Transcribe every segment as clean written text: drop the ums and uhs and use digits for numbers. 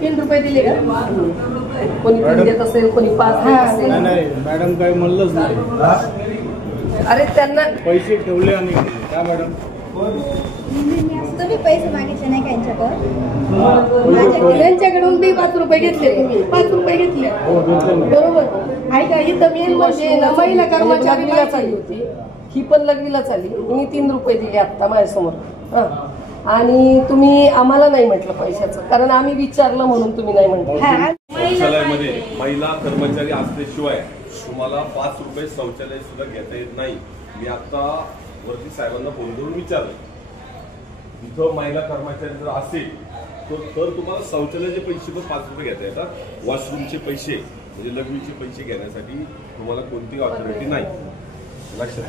3 रुपये दिले का? कोणी 3 देत असेल, कोणी 5 देत असेल. नाही मॅडम काही म्हणलंच नाही. अरे त्यांना पैसे ठेवले आणि काय मॅडम तुम्ही पैसे मागितले नाही का यांच्याकडून? त्यांच्याकडून मी 5 रुपये घेतले. 5 रुपये घेतले बरोबर आहे का? इथं मेन म्हणजे महिला कर्मचारी चालली होती, ही पण लग्नीला चालली. मी 3 रुपये दिले आता माझ्यासमोर. आणि तुम्ही आम्हाला नाही म्हटलं पैशाचं, कारण आम्ही विचारलं म्हणून तुम्ही नाही म्हटलं. शौचालयामध्ये महिला कर्मचारी असल्याशिवाय तुम्हाला 5 रुपये शौचालय सुद्धा घेता येत नाही. मी आता वरती साहेबांना फोन करून विचारलं, इथं महिला कर्मचारी जर असेल तर तुम्हाला शौचालयाचे पैसे पण 5 रुपये घेता येतात. वॉशरूमचे पैसे म्हणजे लघवीचे पैसे घेण्यासाठी तुम्हाला कोणतीही ऑथॉरिटी नाही. लक्षात,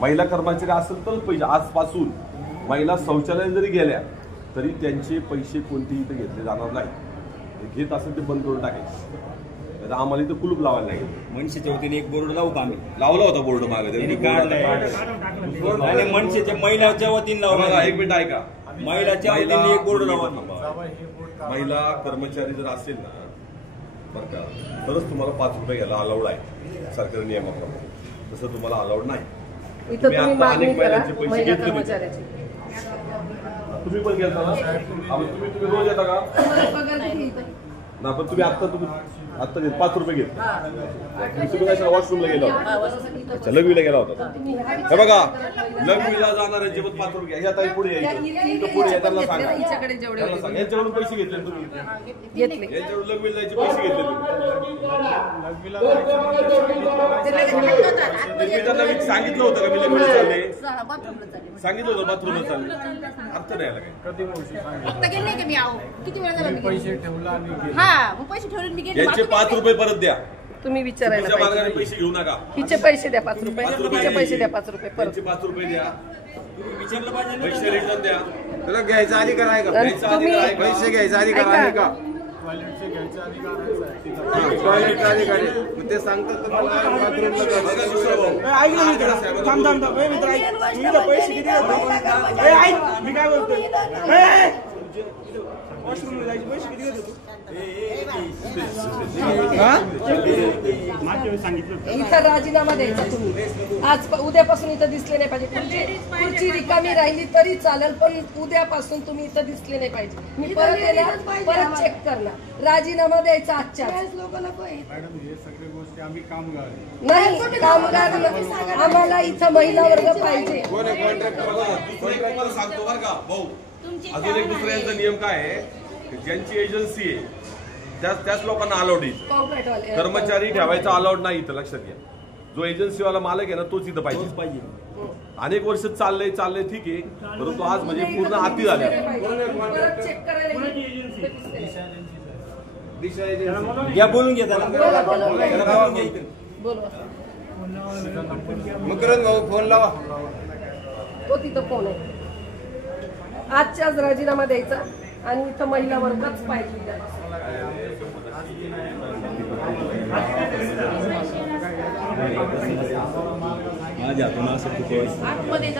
महिला कर्मचारी असेल तर पैसे आजपासून महिला शौचालय जरी गेल्या तरी त्यांचे पैसे कोणतेही इथे घेतले जाणार नाही. घेत असेल ते बंद करून टाकायचे. आम्हाला इथं कुलूप लावायला नाही. मनसेच्या वतीने एक बोर्ड लावू का? आम्ही लावला होता बोर्ड मागे मनसेच्या महिलाच्या वतीने लावला. एक मिनिट ऐका, महिलाच्या वतीने एक बोर्ड लावा. महिला कर्मचारी जर असेल ना बरं का, तरच तुम्हाला 5 रुपये घ्यायला अलाउड आहे सरकारी नियमाप्रमाणे. तसं तुम्हाला अलाउड नाही. इथं तुम्ही मागणी करा महिला कर्मचाऱ्याची. तुम्ही पण घेता ना? तुम्ही रोज येता का? ना पण तुम्ही आता 5 रुपये घेत. तुम्ही काय वॉशरूमला गेला होता? अच्छा, लघवीला गेला होता. हे बघा, लघवीला जाणाऱ्यांचे पण 5 रुपये घ्या. ताई पुढे पुढे त्यांना सांगा, यांच्याकडून पैसे घेतले तुम्ही? यांच्याकडून लघवीला जायचे पैसे घेतले तुम्ही? सांगितलं होतं का मी लघवीला चालले? सांगितलं होतं बाथरूमला चालले. अर्थ नाही आला काय? पैसे ठेवला आणि यांचे 5 रुपये परत द्या. तुम्ही विचारायला पाहिजे. पैसे घेऊ नका. हिचे पैसे द्या 5 रुपये. हिचे पैसे द्या 5 रुपये परत. 5 रुपये द्या. विचारलं पाहिजे, पैसे रिटर्न द्या. त्याला घ्यायचा अधिकार आहे का? पैसे घ्यायचा अधिकार आहे का? टॉयलेटचे घ्यायचा अधिकार आहे. टॉयलेटचा अधिकार आहे. ते सांगतात तुम्हाला बाथरूमला पैसे किती मी काय बोलतोय? वॉशरूमला जायचे पैसे किती घेतो? इथं राजीनामा द्यायचा तुम्ही. आज उद्यापासून इथं दिसले नाही पाहिजे. खुर्ची रिकामी राहिली तरी चालेल, पण उद्यापासून तुम्ही इथं दिसले नाही पाहिजे. मी परत येणार, परत चेक करणार. राजीनामा द्यायचा आजच्या लोकांना. मॅडम हे सगळ्या गोष्टी आम्ही कामगार नाही, कामगार आम्हाला इथं महिला वर्ग पाहिजे. सांगतो बरं का भाऊ, अजून एक दुसरा यांचा नियम काय आहे, ज्यांची एजन्सी आहे त्याच लोकांना अलाउड आहे. कर्मचारी ठेवायचा अलाउड नाही इथं. लक्षात घ्या, जो एजन्सीवाला मालक आहे ना तोच इथं पाहिजे. अनेक वर्ष चाललंय ठीक आहे, परंतु आज म्हणजे पूर्ण हाती झाले. बोलून घ्या मकरंद भाऊ फोन लावा. तो तिथं फोन आहे. आजच्याच राजीनामा द्यायचा आणि इथं महिला वर्गच पाहिजे. आतमध्ये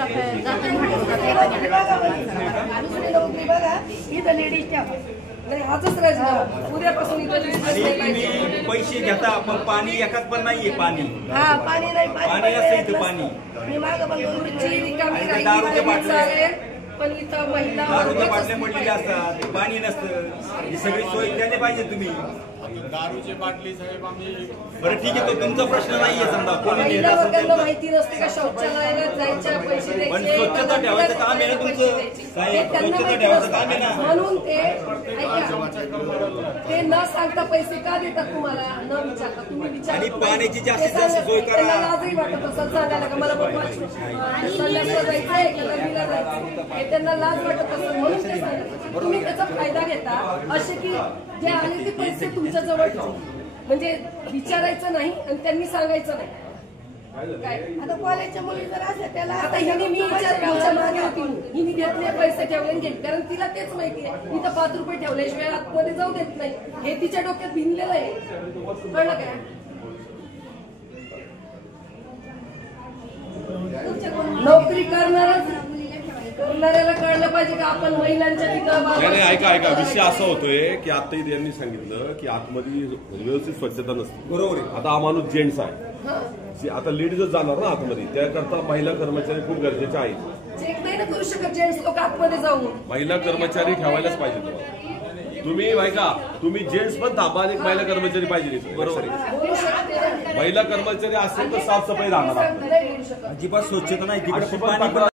नाही, आजच राजीनामा. उद्यापासून इथं पैसे घेता पण पाणी एकात पण नाहीये. पाणी पाणी नाही, पाणी असतं इथं. पाणी पण इथं महिला दारूच्या बाटल्या पडलेल्या असतात, पाणी नसतं. ही सगळी सोय द्यायला पाहिजे तुम्ही. दारूची बाटली साहेब आम्ही बरं ठीक आहे, तो तुमचा प्रश्न नाहीये. समजा कोणी महिला वर्गाला माहिती नसते का शौचालयाला जायच्या पैसे द्यायचे. पण स्वच्छता ठेवायचं काम आहे ना तुमचं. स्वच्छता ठेवायचं काम आहे ना. म्हणून ते न सांगता पैसे का देतात तुम्हाला, न विचारता तुम्ही विचार. आणि पाण्याची जास्तीत जास्त सोय करा. लाजही वाटत असं सांगायला का मला संध्याकाळला जायचंय का लग्नीला जायचं, हे त्यांना लाज वाटत असं म्हणून ते सांगतात. तुम्ही त्याचा फायदा घेता असे की जे आले ते पैसे तुमच्या जवळ ठेवून, म्हणजे विचारायचं नाही आणि त्यांनी सांगायचं नाही. आता कॉलेजच्या मुली जर असल्या त्याला आता हिने मी विचारच्या मागे होती, हिने घेतले पैसे ठेवले घेतले, कारण तिला तेच माहिती आहे इथं 5 रुपये ठेवल्याशिवाय आतमध्ये जाऊ देत नाही. हे तिच्या डोक्यात भिनलेलं आहे. कळलं काय? नोकरी करणारच करणाऱ्याला कळलं पाहिजे की आपण महिलांच्या तिथं नाही ऐका विषय असा होतोय की आता यांनी सांगितलं की आतमध्ये व्यवस्थित स्वच्छता नसते. बरोबर आहे. आता हा माणूस जेंट्स आहे, आता लेडीजच जाणार ना आतमध्ये, त्याकरता महिला कर्मचारी खूप गरजेचे आहेत. चेक नाही ना करू शकत जेंट्स लोक आतमध्ये जाऊन. महिला कर्मचारी ठेवायलाच पाहिजे तुम्हाला. तुम्ही ऐका, तुम्ही जेंट्स पण थांबा आणि महिला कर्मचारी पाहिजे. बरोबर आहे. बोलू शकते महिला कर्मचारी असेल तर साफसफाई राहणार. नाही बोलू शकत. अजिबात स्वच्छता नाही तिकडे अजिबात पाणी पण